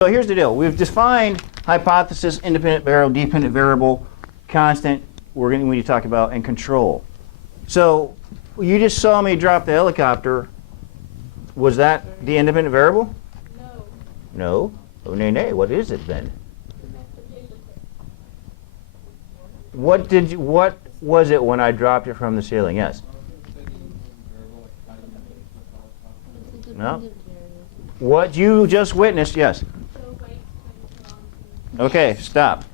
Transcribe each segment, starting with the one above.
So here's the deal. We've defined hypothesis, independent variable, dependent variable, constant, we're going to talk about, and control. So you just saw me drop the helicopter. Was that the independent variable? No. No? Oh, nay. What is it then? What was it when I dropped it from the ceiling? Yes? No? What you just witnessed, yes? Okay, stop.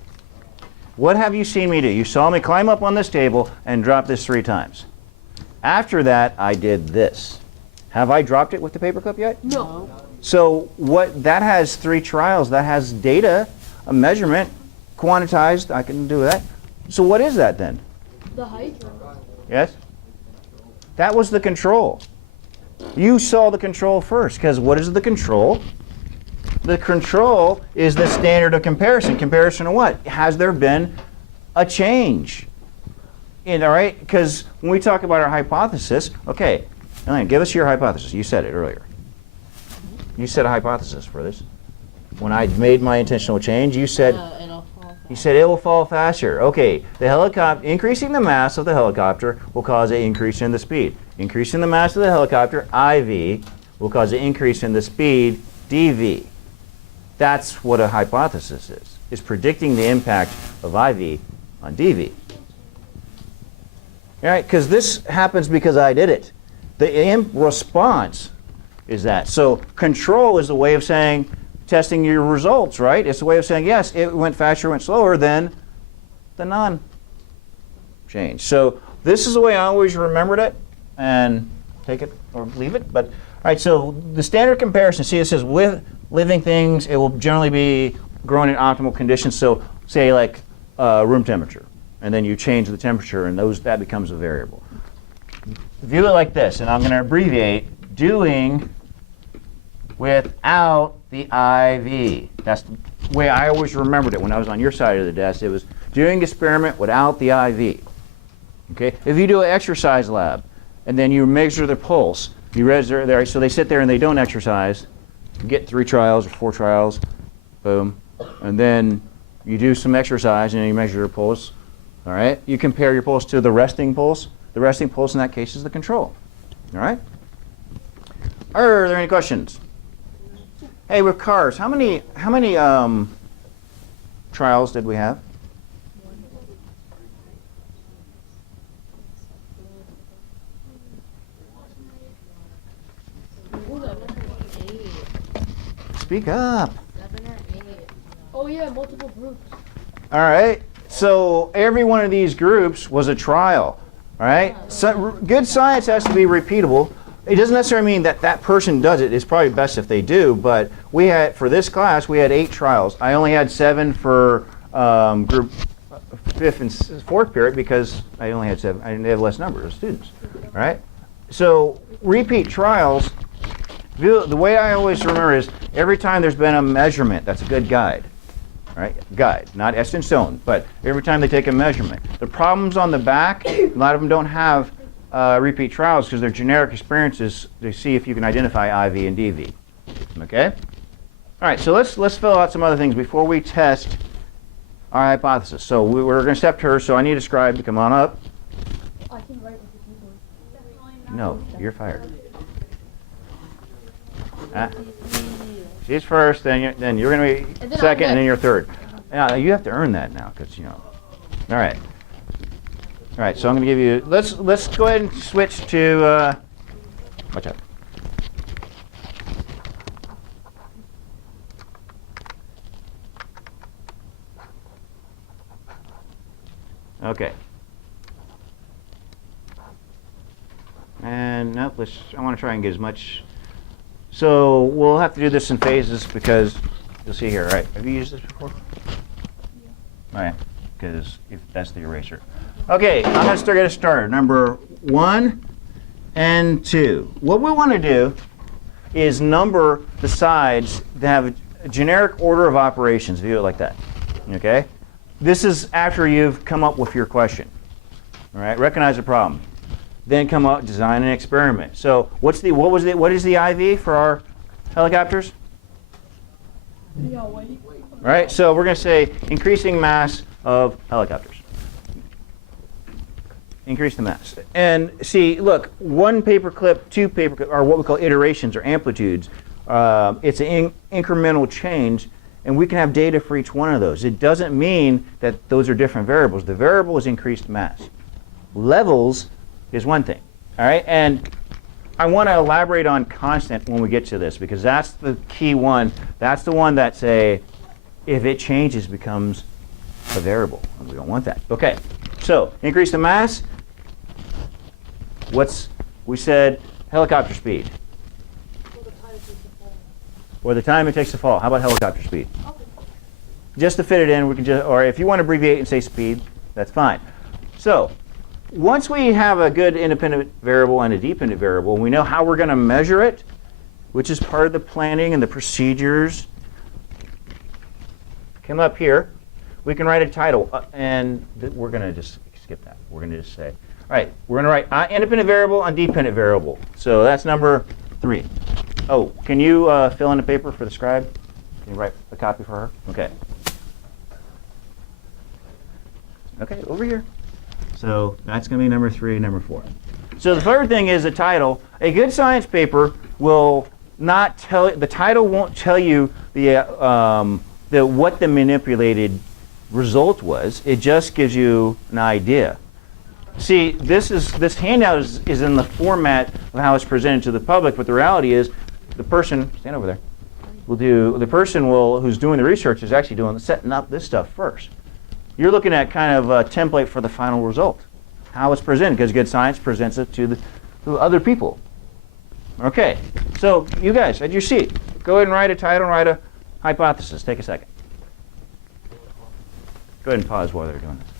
What have you seen me do? You saw me climb up on this table and drop this 3 times. After that, I did this. Have I dropped it with the paper clip yet? No. So that has 3 trials. That has data, a measurement, quantized. I can do that. So what is that then? The height. Yes? That was the control. You saw the control first, because what is the control? The control is the standard of comparison. Comparison to what? Has there been a change? All right? Because when we talk about our hypothesis, okay, Elaine, give us your hypothesis. You said it earlier. You said a hypothesis for this. When I made my intentional change, you said it will fall faster. Okay, the helicopter, increasing the mass of the helicopter will cause an increase in the speed. Increasing the mass of the helicopter, IV, will cause an increase in the speed, dV. That's what a hypothesis is. It's predicting the impact of IV on dV. All right, because this happens because I did it. The response is that. So control is a way of saying, testing your results, right? It's a way of saying, yes, it went faster, went slower than the non-change. So this is the way I always remembered it, and take it or leave it. But all right, so the standard comparison, see, it says with living things, it will generally be growing in optimal conditions. So say like room temperature, and then you change the temperature, and that becomes a variable. View it like this, and I'm going to abbreviate doing without the IV. That's the way I always remembered it when I was on your side of the desk. It was doing experiment without the IV. Okay? If you do an exercise lab and then you measure the pulse, you measure there, so they sit there and they don't exercise, you get 3 trials or 4 trials, boom, and then you do some exercise and you measure your pulse. All right? You compare your pulse to the resting pulse. The resting pulse in that case is the control. All right? Are there any questions? Hey, with cars, how many trials did we have? Speak up. 7 or 8. Oh yeah, multiple groups. All right. So every one of these groups was a trial. All right. So good science has to be repeatable. It doesn't necessarily mean that that person does it. It's probably best if they do. But we had, for this class, we had 8 trials. I only had 7 for group 5th and 4th period because I only had 7. I didn't have less number of students. All right. So repeat trials. The way I always remember is every time there's been a measurement, that's a good guide. All right, guide, not etched in stone, but every time they take a measurement. The problems on the back, a lot of them don't have repeat trials because they're generic experiences to see if you can identify IV and DV. Okay? All right, so let's fill out some other things before we test our hypothesis. So we're going to step to her, so I need a scribe to come on up. I can write with the keyboard. No, you're fired. She's first, then you're going to be second, and then you're third. Yeah, you have to earn that now, because you know. All right. All right. So I'm going to give you. Let's go ahead and switch to. Watch out. Okay. And nope. I want to try and get as much. So we'll have to do this in phases because you'll see here, right? Have you used this before? Yeah. All right, because if that's the eraser. Okay, I'm going to get us started. Number 1 and 2. What we want to do is number the sides to have a generic order of operations. View it like that. Okay? This is after you've come up with your question. All right? Recognize the problem. Then come up, design an experiment. So what is the IV for our helicopters? Yeah, wait. All right, so we're going to say increasing mass of helicopters. Increase the mass. And see, look, one paperclip, two paperclip are what we call iterations or amplitudes. It's an incremental change, and we can have data for each one of those. It doesn't mean that those are different variables. The variable is increased mass. Levels is one thing. All right, and I want to elaborate on constant when we get to this, because that's the key one. That's the one that, say, if it changes, becomes a variable. And we don't want that. Okay, so increase the mass. We said helicopter speed. Or the time it takes to fall. How about helicopter speed? Just to fit it in, we can just, or if you want to abbreviate and say speed, that's fine. So once we have a good independent variable and a dependent variable, we know how we're going to measure it, which is part of the planning and the procedures. Come up here. We can write a title, and we're going to just skip that. We're going to just say, all right, we're going to write independent variable and dependent variable. So that's number 3. Oh, can you fill in the paper for the scribe? Can you write a copy for her? Okay. Okay, over here. So that's going to be number 3, number 4. So the third thing is the title. A good science paper will not tell, the title won't tell you what the manipulated result was. It just gives you an idea. See, this handout is in the format of how it's presented to the public, but the reality is the person, stand over there, who's doing the research is actually setting up this stuff first. You're looking at kind of a template for the final result, how it's presented, because good science presents it to other people. Okay, so you guys, at your seat, go ahead and write a title, write a hypothesis. Take a second. Go ahead and pause while they're doing this.